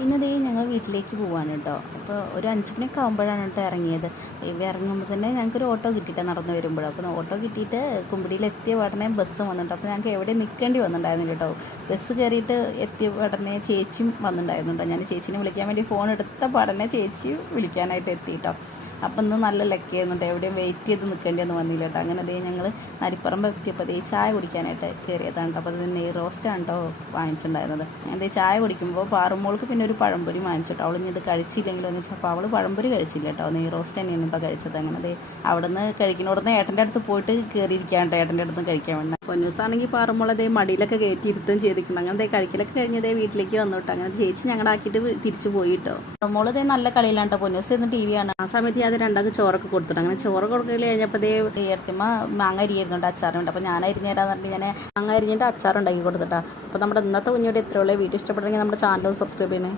പിന്നെ ദേ ഞങ്ങൾ വീട്ടിലേക്ക് പോവാണ് കേട്ടോ. അപ്പോൾ ഒരു 5 മണിയൊക്കെ ആകുമ്പോഴാണ് കേട്ടോ ഇറങ്ങിയത്. ഇറങ്ങുമ്പോൾ തന്നെ ഞങ്ങൾക്കൊരു ഓട്ടോ കിട്ടിയിട്ട് നടന്ന് വരുമ്പോൾ. അപ്പോൾ ഓട്ടോ കിട്ടിയിട്ട് കുമ്പിടിയിൽ എത്തിയ ഉടനെ ബസ് വന്നിട്ടുണ്ട്. അപ്പോൾ ഞങ്ങൾക്ക് എവിടെ നിൽക്കേണ്ടി വന്നിട്ടുണ്ടായിരുന്നില്ല കേട്ടോ. ബസ് കയറിയിട്ട് എത്തിയ ഉടനെ ചേച്ചിയും വന്നിട്ടുണ്ടായിരുന്നുണ്ടോ. ഞാൻ ചേച്ചിനെ വിളിക്കാൻ വേണ്ടി ഫോൺ എടുത്ത പാടനെ ചേച്ചി വിളിക്കാനായിട്ട് എത്തി കേട്ടോ. അപ്പം ഇന്ന് നല്ല ലക്കായിരുന്നുണ്ട്, എവിടെയും വെയിറ്റ് ചെയ്ത് നിൽക്കേണ്ടിയൊന്നും വന്നില്ല കേട്ടോ. അങ്ങനെ അതേ ഞങ്ങൾ നരിപ്പറമ്പ് എത്തിയപ്പോൾ അതേ ചായ കുടിക്കാനായിട്ട് കയറിയതാണ് കേട്ടോ. അപ്പോൾ അത് നെയ് റോസ്റ്റാണ് കേട്ടോ വാങ്ങിച്ചിട്ടുണ്ടായിരുന്നത്. അതേ ചായ കുടിക്കുമ്പോൾ പാറുമോൾക്ക് പിന്നെ ഒരു പഴംപൊരി വാങ്ങിച്ചിട്ടോ. അവൾ ഇനി ഇത് കഴിച്ചില്ലെങ്കിലും എന്ന് വെച്ചാൽ അപ്പോൾ അവൾ പഴംപൊരി കഴിച്ചില്ല കേട്ടോ. നെയ് റോസ്റ്റ് തന്നെയാണ് ഇപ്പോൾ കഴിച്ചത്. അങ്ങനെ അതേ അവിടെ നിന്ന് കഴിക്കുന്നോടന്ന് ഏട്ടൻ്റെ അടുത്ത് പോയിട്ട് കയറിയിരിക്കാൻ കേട്ടോ, ഏട്ടൻ്റെ അടുത്ത് കഴിക്കാൻ വേണ്ട. പൊന്നൂസാണെങ്കിൽ പാറുമ്പോൾ അതേ മടിയിലൊക്കെ കയറ്റി ഇരുത്തും ചെയ്തിട്ടുണ്ട്. അങ്ങനെ അതേ കഴിക്കലൊക്കെ കഴിഞ്ഞതേ വീട്ടിലേക്ക് വന്നു കേട്ടോ. അങ്ങനെ ചേച്ചി ഞങ്ങളാക്കിയിട്ട് തിരിച്ചു പോയി കേട്ടോ. പാറുമോളതേ നല്ല കളിയിലാണ് കേട്ടോ. പൊന്നൂസ് ഇരുന്ന് TV ആണ്. ആ സമയത്ത് അത് രണ്ടാൾക്ക് ചോറൊക്കെ കൊടുത്തിട്ട് അങ്ങനെ ചോറ് കൊടുക്കൽ കഴിഞ്ഞപ്പോൾ അതേ ഏർത്തിമ്മ മാങ്ങ അരിയായിരുന്നുണ്ട്, അച്ചാറുണ്ട്. അപ്പോൾ ഞാൻ അരിഞ്ഞു തരാന്ന് പറഞ്ഞിട്ട് ഞാൻ മാങ്ങ അരിഞ്ഞിട്ട് അച്ചാറുണ്ടാക്കി കൊടുത്തിട്ടാ. അപ്പോൾ നമ്മുടെ ഇന്നത്തെ കുഞ്ഞോടെ ഇത്രയുള്ള വീഡിയോ ഇഷ്ടപ്പെട്ടെങ്കിൽ നമ്മുടെ ചാനൽ സബ്സ്ക്രൈബ് ചെയ്യണേ.